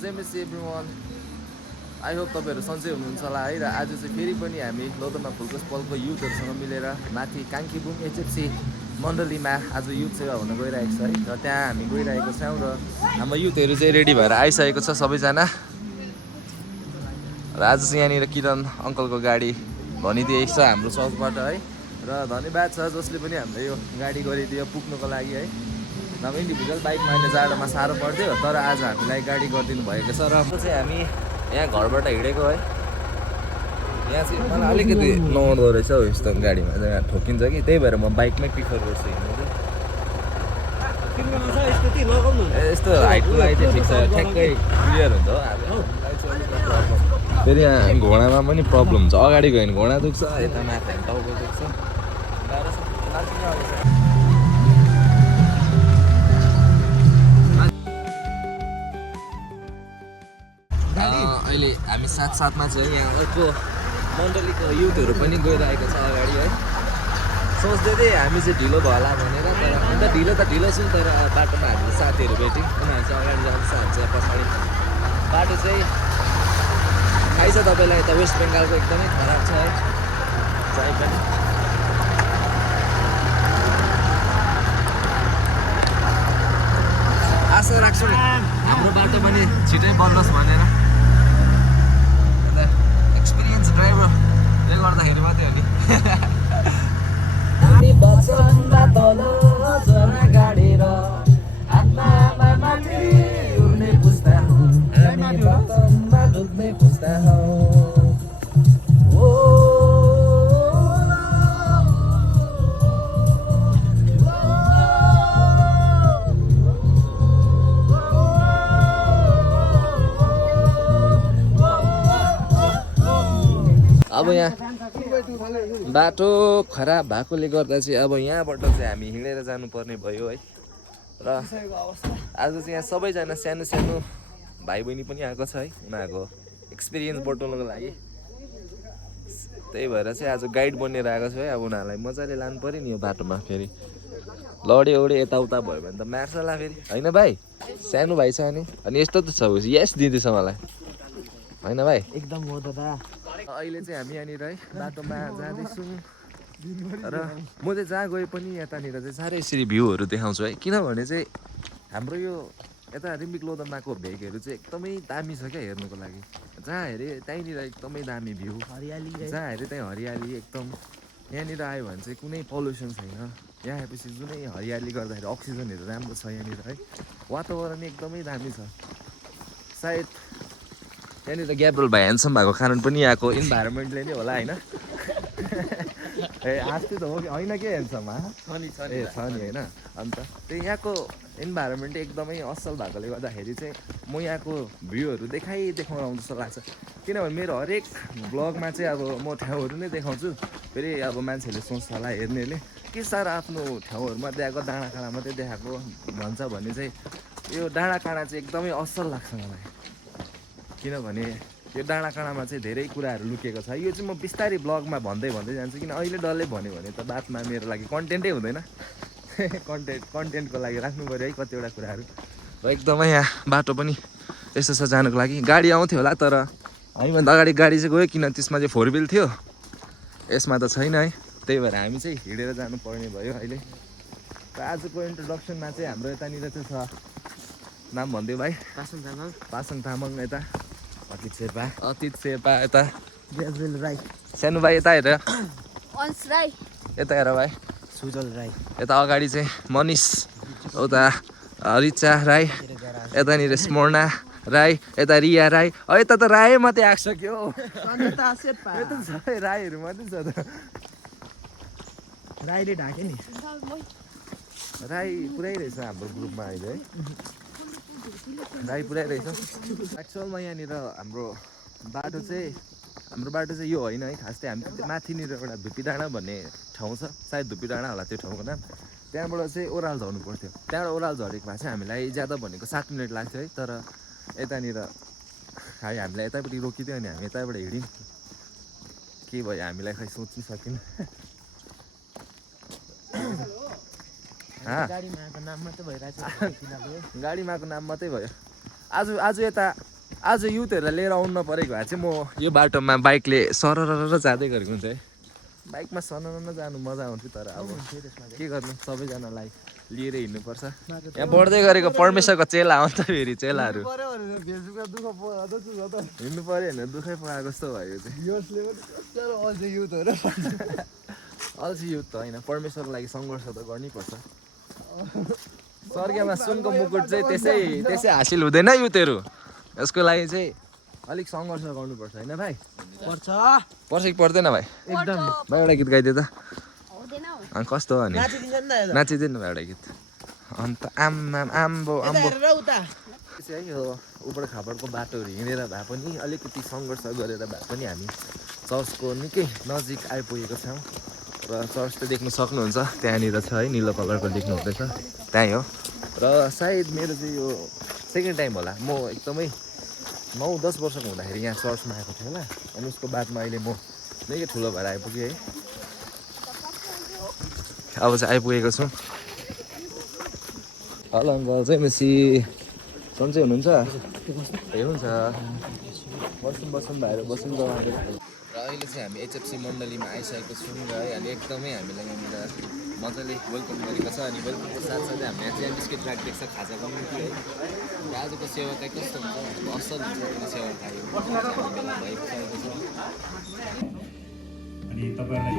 जय मिस everyone I hope तपाईँहरू सन्चै हुनुहुन्छ होला है। र आज चाहिँ फेरि पनि हामी लोधोमा फुलकोस पलको युथहरूसँग मिलेर माथि काङ्कीबुङ एचएफसी मण्डलीमा आज युथ सेवा हुन गइरहेको छ है। र त्यहाँ हामी गइरहेको छौँ र हाम्रो युथहरू चाहिँ रेडी भएर आइसकेको छ सबैजना। र आज चाहिँ यहाँनिर किरण अङ्कलको गाडी भनिदिएको छ हाम्रो चौकबाट है। र धन्यवाद छ जसले पनि हामीलाई यो गाडी गरिदियो पुग्नुको लागि है। नभए इन्डिभिजुअल बाइकमा अहिले जाडोमा साह्रो पर्थ्यो, तर आज हामीलाई गाडी गरिदिनु भएको छ। र चाहिँ हामी यहाँ घरबाट हिँडेको है। यहाँ चाहिँ मलाई अलिकति नआउँदो रहेछ हौ यस्तो गाडीमा चाहिँ ठोकिन्छ कि, त्यही भएर म बाइकमै प्रिफर गर्छु हिँड्नु चाहिँ। यस्तो हाइटको लागि चाहिँ ठिक छ, ठ्याक्कै क्लियर हुन्छ हो। फेरि यहाँ घोडामा पनि प्रब्लम हुन्छ, अगाडि गयो भने घोडा दुख्छ, यता माथि टाउको दुख्छ। अहिले हामी साथमा चाहिँ यहाँ अर्को मण्डलीको युथहरू पनि गइरहेको छ अगाडि है। सोच्दै थिएँ हामी चाहिँ ढिलो भयो होला भनेर, तर अन्त ढिलो छौँ, तर बाटोमा हामीले साथीहरू भेट्यौँ, उनीहरू चाहिँ अगाडि जान्छ, हामी चाहिँ पछाडि। बाटो चाहिँ थाहै छ तपाईँलाई, यता वेस्ट बेङ्गालको एकदमै खराब छ है जहीँ पनि। आशा राख्छु हाम्रो बाटो पनि छिटै बन्नुहोस् भनेर। एक्सपिरियन्स ड्राइभरले गर्दाखेरि मात्रै हो अब यहाँ बाटो खराब भएकोले गर्दा चाहिँ अब यहाँबाट चाहिँ हामी हिँडेर जानुपर्ने भयो है। र आज चाहिँ यहाँ सबैजना सानो सानो भाइ बहिनी पनि आएको छ है, उनीहरूको एक्सपिरियन्स बटुल्नुको लागि। त्यही भएर चाहिँ आज गाइड बनेर आएको छु है। अब उनीहरूलाई मजाले लानु पऱ्यो नि यो बाटोमा, फेरि लड्यो ओड्यो यताउता भयो भने त मार्छ होला फेरि, होइन भाइ? सानो भाइ छ अनि यस्तो त छ यस दिँदैछ मलाई, होइन भाइ? एकदम हो दादा। अहिले चाहिँ हामी यहाँनिर है बाटोमा जाँदैछौँ। र म चाहिँ जहाँ गए पनि यतानिर चाहिँ साह्रै यसरी भ्यूहरू देखाउँछु है, किनभने चाहिँ हाम्रो यो यता रिम्बिक लोधोमाको भेगहरू चाहिँ एकदमै दामी छ क्या हेर्नुको लागि। जहाँ हेऱ्यो त्यहीँनिर एकदमै दामी भ्यू, हरियाली, जहाँ हेऱ्यो त्यहीँ हरियाली एकदम। यहाँनिर आयो भने चाहिँ कुनै पल्युसन छैन। यहाँ आएपछि जुनै हरियाली गर्दाखेरि अक्सिजनहरू राम्रो छ यहाँनिर है। वातावरण एकदमै दामी छ। सायद यहाँनिर ग्याब्रोल भाइ ह्यान्डसम भएको कारण पनि यहाँको इन्भाइरोमेन्टले नै होला होइन? ए आस्ति त हो कि होइन के ह्यान्डसम ए छ नि होइन? अन्त त्यही यहाँको इन्भाइरोमेन्ट एकदमै असल भएकोले गर्दाखेरि चाहिँ म यहाँको भ्यूहरू देखाउनु जस्तो लाग्छ। किनभने मेरो हरेक ब्लगमा चाहिँ अब म ठाउँहरू नै देखाउँछु। फेरि अब मान्छेहरूले सोच्छ होला हेर्नेले के साह्रो आफ्नो ठाउँहरूमा देखाएको डाँडाकाँडा मात्रै देखाएको भन्छ भने चाहिँ यो डाँडाकाँडा चाहिँ एकदमै असल लाग्छ मलाई। किनभने यो डाँडाकाँडामा चाहिँ धेरै कुराहरू लुकेको छ। यो चाहिँ म बिस्तारै ब्लगमा भन्दै जान्छु, किन अहिले डल्लै भन्यो भने त बादमा मेरो लागि कन्टेन्टै हुँदैन। कन्टेन्टको लागि राख्नु पऱ्यो है कतिवटा कुराहरू। र एकदमै यहाँ बाटो पनि यस्तो छ जानुको लागि। गाडी आउँथ्यो होला, तर हामीभन्दा अगाडि गाडी चाहिँ गयो, किन त्यसमा चाहिँ 4 व्हिल थियो, यसमा त छैन है। त्यही भएर हामी चाहिँ हिँडेर जानुपर्ने भयो अहिले। र आजको इन्ट्रोडक्सनमा चाहिँ हाम्रो यतानिर चाहिँ छ, नाम भनिदियो भाइ? पासाङ तामाङ, यता अतीत शेर्पा, यता ग्याब्रियल राई, सानो भाइ यता हेर, अंश राई यता हेर भाइ, सुजल राई, यता अगाडि चाहिँ मनिष, उता रिचा राई, यतानिर स्मरणा राई, यता रिया राई। यता त राई मात्रै आइसक्यो, राईहरू मात्रै छ त। राईले ढाक्यो नि, राई पुरै रहेछ हाम्रो ग्रुपमा अहिले है। राई पुरै रहेछ। एक्चुअलमा यहाँनिर हाम्रो बाटो चाहिँ यो होइन है। खास चाहिँ हामी माथिनिर एउटा धुपी डाँडा भन्ने ठाउँ छ, सायद धुपी डाँडा होला त्यो ठाउँको नाम। त्यहाँबाट चाहिँ ओह्राल झर्नु पर्थ्यो। त्यहाँबाट ओह्राल झरेको भए चाहिँ हामीलाई ज्यादा भनेको 7 मिनट लाग्थ्यो है। तर यतानिर हामीलाई यतापट्टि रोकिदियो अनि हामी यताबाट हिँड्यौँ। के भयो हामीलाई खै सोच्नु सकिन। गाडीमा आएको नाम मात्रै भयो। आज यता आज युथहरूलाई लिएर आउनु नपरेको भए चाहिँ म यो बाटोमा बाइकले सरर जाँदै गरेको हुन्छ है। बाइकमा सरर जानु मजा आउँथ्यो तर अब के गर्नु सबैजनालाई लिएर हिँड्नुपर्छ। यहाँ बढ्दै गरेको परमेश्वरको चेला हो नि त फेरि चेलाहरू हिँड्नु पऱ्यो भने दुःखै पाएको जस्तो भयो चाहिँ। अल्छी युथ त होइन परमेश्वरको लागि सङ्घर्ष त गर्नैपर्छ। स्वर्गमा सुनको मुकुट चाहिँ त्यसै हासिल हुँदैन युथहरू। यसको लागि चाहिँ अलिक सङ्घर्ष गर्नुपर्छ होइन भाइ? पर्छ कि पर्दैन भाइ? एकदम। भाइ एउटा गीत गाइदियो त। कस्तो हो अनि नाचिदिनु भाइ एउटा गीत। अन्त आम्बो चाहिँ यो उबड खाबडको बाटोहरू हिँडेर भए पनि अलिकति सङ्घर्ष गरेर भए पनि हामी चर्चको निकै नजिक आइपुगेको छौँ र चर्च त देख्नु सक्नुहुन्छ त्यहाँनिर छ है, निलो कलरको देख्नु हुँदैछ त्यहीँ हो। र सायद मेरो चाहिँ यो सेकेन्ड टाइम होला। म एकदमै 9-10 वर्षको हुँदाखेरि यहाँ चर्चमा आएको थिएँ होला। अनि उसको बादमा अहिले म निकै ठुलो भएर आइपुगेँ है। अब चाहिँ आइपुगेको छु। हेलो अङ्कल चाहिँ मेसी सन्चै हुनुहुन्छ? ए हुन्छ बस्छौँ भाइहरू बस्छौँ त। र अहिले चाहिँ हामी एचएफसी मण्डलीमा आइसकेको छौँ र है अनि एकदमै हामीलाई यहाँनिर मजाले वेलकम गरेको छ। अनि वेलकमको साथसाथै हामी यहाँ चाहिँ बिस्किट राखिदिएको छ खाजा कम्युनिटी है। र आजको सेवा चाहिँ कस्तो हुन्छ भनेको असल हुन्छ किन सेवा खायो बेला भएको छ। अनि तपाईँलाई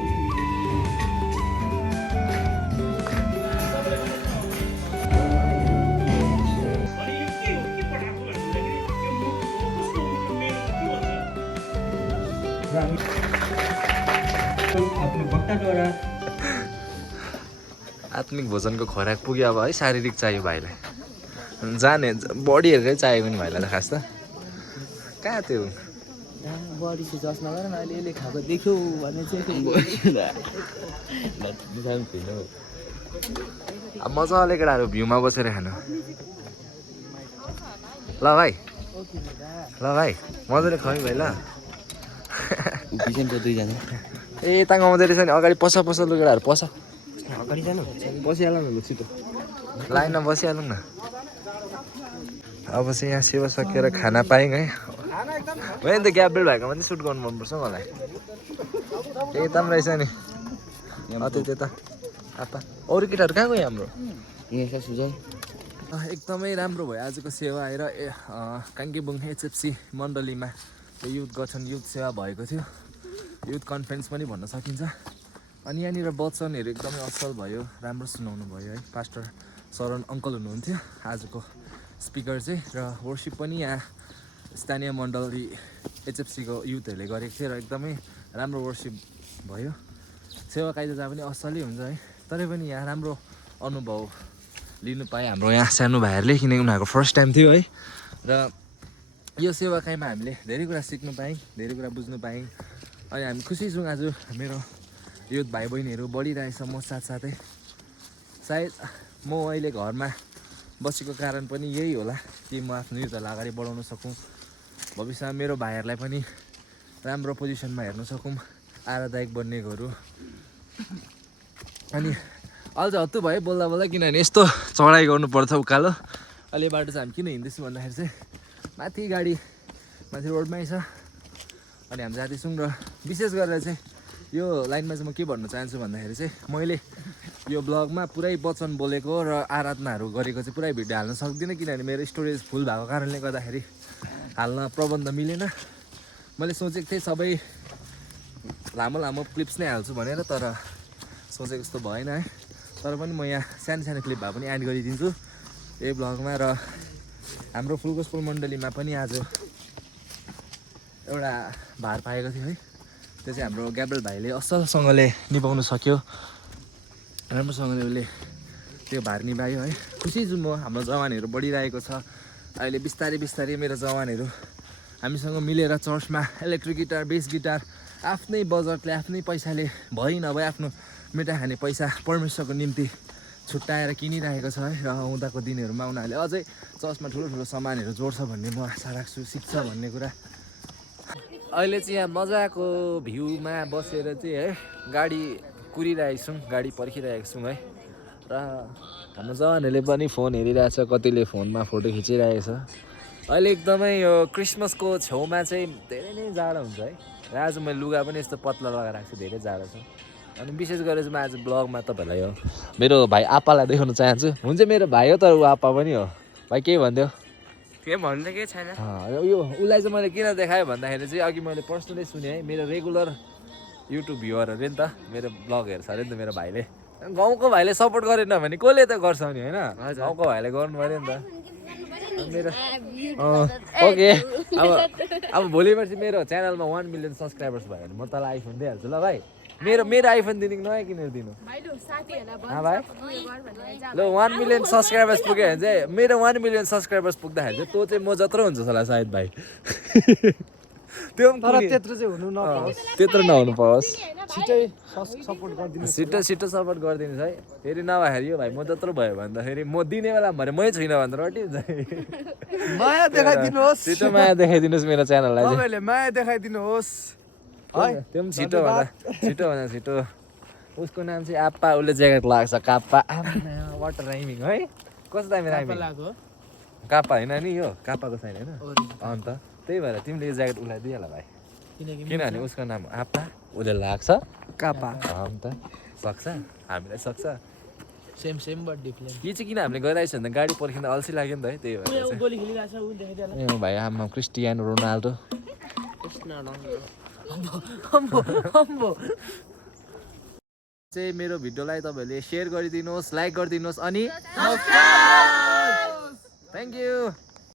आत्मिक भोजनको खोराक पुग्यो अब है। शारीरिक चाहियो भाइलाई, जाने बडी हेरेरै चाहिएको नि भाइलाई त खास त। कहाँ त्यो बडी चाहिँ जसमा गर न अहिले यसले खाएको देख्यो भने चाहिँ अब मजाले केटाहरू भ्यूमा बसेर खानु ल भाइ। ल भाइ मजाले खुवाइ भाइ ल। दुईजना ए ताङ आउँदै रहेछ नि अगाडि पस लु केटाहरू पस। अगाडि जानु बसिहाल न लु छिटो लाइनमा बसिहालौँ न। अब चाहिँ यहाँ सेवा सकेर खाना पायौँ है। होइन त ग्याब्रेल भएको मात्रै सुट गर्नु मनपर्छ मलाई। यता पनि रहेछ नि त्यता आपा। अरू केटाहरू कहाँ गयो हाम्रो? एकदमै राम्रो भयो आजको सेवा आएर काङ्केबुङ एचएफसी मण्डलीमा युथ गठन युथ सेवा भएको थियो। युथ कन्फरेन्स पनि भन्न सकिन्छ। अनि यहाँनिर वचनहरू एकदमै असल भयो, राम्रो सुनाउनु भयो है। पास्टर शरण अङ्कल हुनुहुन्थ्यो आजको स्पिकर चाहिँ। र वर्सिप पनि यहाँ स्थानीय मण्डली एचएफसीको युथहरूले गरेको थियो र एकदमै राम्रो वर्सिप भयो। सेवा कायदा जहाँ पनि असलै हुन्छ है। तरै पनि यहाँ राम्रो अनुभव लिनु पाएँ हाम्रो यहाँ सानो भाइहरूले, किनकि उनीहरूको फर्स्ट टाइम थियो है। र यो सेवा कायमा हामीले धेरै कुरा सिक्नु पायौँ, धेरै कुरा बुझ्नु पायौँ। अनि हामी खुसी छौँ आज मेरो युथ भाइ बहिनीहरू बढिरहेछ म साथसाथै। सायद म अहिले घरमा बसेको कारण पनि यही होला कि म आफ्नो युथहरूलाई अगाडि बढाउन सकौँ, भविष्यमा मेरो भाइहरूलाई पनि राम्रो पोजिसनमा हेर्न सकौँ, आराधक बन्नेहरू। अनि अझ हत्तु भयो बोल्दा बोल्दा, किनभने यस्तो चढाइ गर्नुपर्छ उकालो। अहिले बाटो चाहिँ हामी किन हिँड्दैछौँ भन्दाखेरि चाहिँ माथि गाडी माथि रोडमै छ अनि हामी जाँदैछौँ। र विशेष गरेर चाहिँ यो लाइनमा चाहिँ म के भन्न चाहन्छु भन्दाखेरि चाहिँ मैले यो ब्लगमा पुरै वचन बोलेको र आराधनाहरू गरेको चाहिँ पुरै भिडियो हाल्न सक्दिनँ, किनभने मेरो स्टोरेज फुल भएको कारणले गर्दाखेरि हाल्न प्रबन्ध मिलेन। मैले सोचेको थिएँ सबै लामो लामो क्लिप्स नै हाल्छु भनेर, तर सोचेको जस्तो भएन है। तर पनि म यहाँ सानो सानो क्लिप भए पनि एड गरिदिन्छु यही ब्लगमा। र हाम्रो फुल गोस्पेल मण्डलीमा पनि आज एउटा भार पाएको थियो है। त्यो चाहिँ हाम्रो ग्याब्रेल भाइले असलसँगले निभाउनु सक्यो, राम्रोसँगले उसले त्यो भार निभायो है। खुसी छु म, हाम्रो जवानहरू बढिरहेको छ अहिले बिस्तारै बिस्तारै। मेरो जवानहरू हामीसँग मिलेर चर्चमा इलेक्ट्रिक गिटार, बेस गिटार आफ्नै बजेटले आफ्नै पैसाले भइ नभए आफ्नो मिठाई खाने पैसा परमेश्वरको निम्ति छुट्याएर किनिरहेको छ है। र आउँदाको दिनहरूमा उनीहरूले अझै चर्चमा ठुलो ठुलो सामानहरू जोड्छ भन्ने म आशा राख्छु, सिक्छ भन्ने कुरा। अहिले चाहिँ यहाँ मजाको भ्यूमा बसेर चाहिँ है गाडी कुरिरहेको छौँ, गाडी पर्खिरहेको छौँ है। र हाम्रो जवानहरूले पनि फोन हेरिरहेछ, कतिले फोनमा फोटो खिचिरहेको छ। अहिले एकदमै यो क्रिसमसको छेउमा चाहिँ धेरै नै जाडो हुन्छ है र आज मैले लुगा पनि यस्तो पत्ला लगाएर राख्छु धेरै जाडो छ अनि विशेष गरेर चाहिँ म आज ब्लगमा तपाईँहरूलाई यो मेरो भाइ आप्पालाई देखाउन चाहन्छु हुन्छ मेरो भाइ हो तर ऊ आप्पा पनि हो भाइ के भनिदियो के भन्नु केही छैन यो उसलाई चाहिँ मैले किन देखाएँ भन्दाखेरि चाहिँ अघि मैले पर्सनली सुने है मेरो रेगुलर युट्युब भ्युवर अरे नि त मेरो ब्लग हेर्छ अरे नि त मेरो भाइले गाउँको भाइले सपोर्ट गरेन भने कसले त गर्छ नि होइन गाउँको भाइले गर्नु पऱ्यो नि त मेरो ओके अब भोलि पर्सि मेरो च्यानलमा 1 मिलियन सब्सक्राइबर्स भयो भने म तँलाई आइफोन दिइहाल्छु ल भाइ मेरो आइफोन दिनु नयाँ किनेर दिनु भाइ ल 1 मिलियन सब्सक्राइबर्स पुग्यो भने चाहिँ मेरो 1 मिलियन सब्सक्राइबर्स पुग्दाखेरि चाहिँ तँ चाहिँ म जत्रो हुन्छ होला सायद भाइ त्यो त्यत्रो चाहिँ हुनु नपाओस् त्यत्रो नहुनु पाओस् छिटै सपोर्ट गरिदिनु छिटो सपोर्ट गरिदिनुहोस् है फेरि नभएखेरि यो भाइ म जत्रो भयो भन्दाखेरि म दिने बेला भरे मै छुइनँ भनेर रटिन्छ माया देखाइदिनुहोस् छिटो माया देखाइदिनुहोस् मेरो च्यानललाई चाहिँ तपाईँले माया देखाइदिनुहोस् त्यो पनि छिटो भन्दा छिटो उसको नाम चाहिँ आप्पा उसले ज्याकेट लाग्छ काप्पा वाटर राइमिङ है कस्तो दामी राइमिङ काप्पा होइन नि यो काप्पाको छैन होइन अन्त त्यही भएर तिमीले यो ज्याकेट उसलाई दिइहाल भाइ किनभने उसको नाम आप्पा उसले लाग्छ कापा अन्त सक्छ हामीलाई सक्छ सेम बट डिफरेन्ट यो चाहिँ किन हामीले गइरहेको छ भने गाडी पर्खिँदा अल्छी लाग्यो नि त है त्यही भएर गोली खेलिरहेछ उ देखाइदिएला ए भाइ आमा क्रिस्टियानो रोनाल्डो चाहिँ मेरो भिडियोलाई तपाईँहरूले सेयर गरिदिनुहोस् लाइक गरिदिनुहोस् अनि थ्याङ्क यू